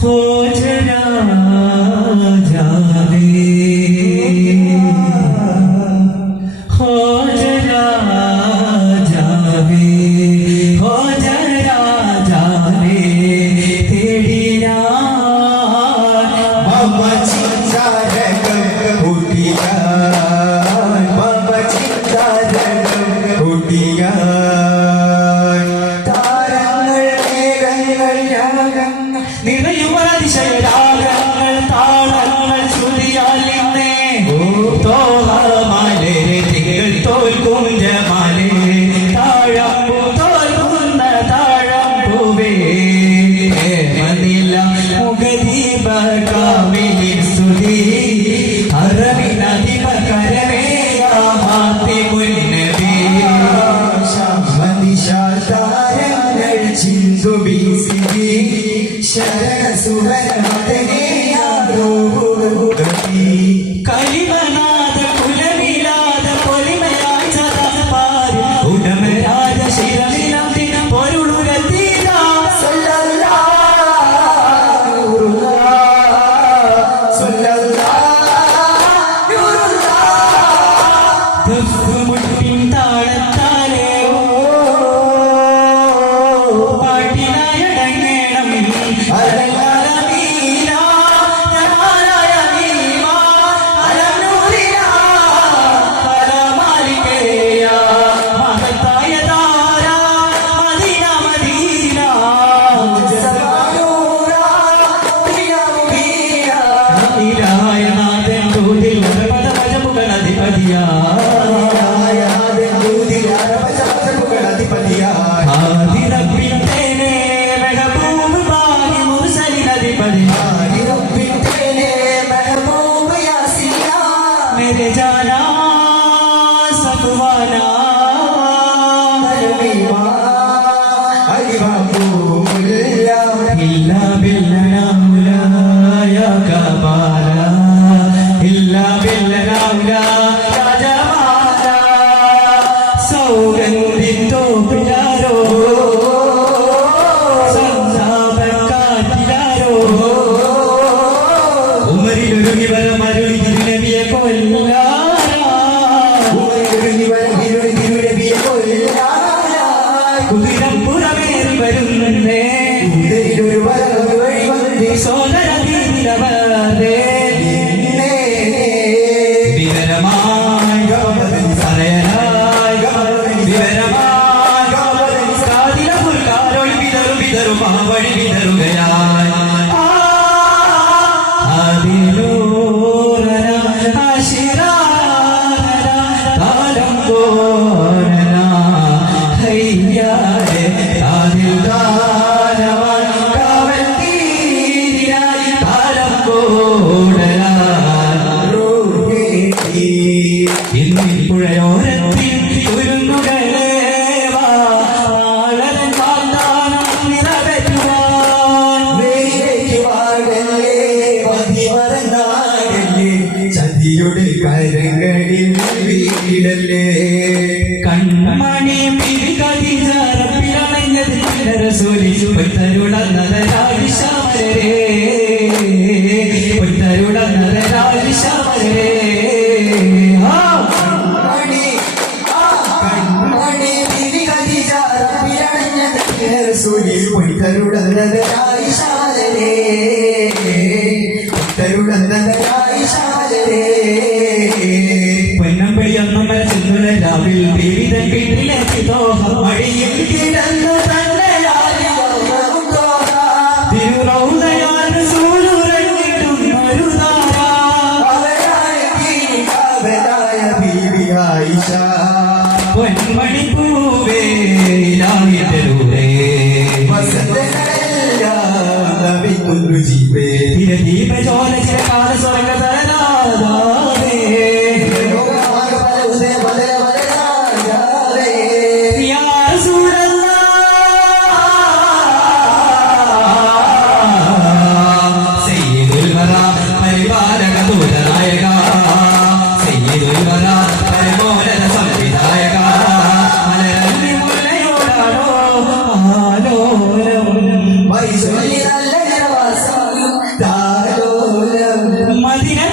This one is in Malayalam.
हो जरा जावे بالله بالله എന്നിൽ പുഴയോരത്തിൽ ഒരുങ്ങുകളേ ചതിയുടെ കരങ്ങളിൽ വീടല്ലേ കൺമണി പിരികടി പിറമെന്നത് പിന്നരസോലി പൊത്തരുടന്നതരാടി ശാമരേ പൊത്തരുടന്ന അവിടെ വിധി കരിച്ച പിരണഞ്ഞത് റസൂലിൽ പൊയ്ത്തരുടന്നതായി Pero Yeah.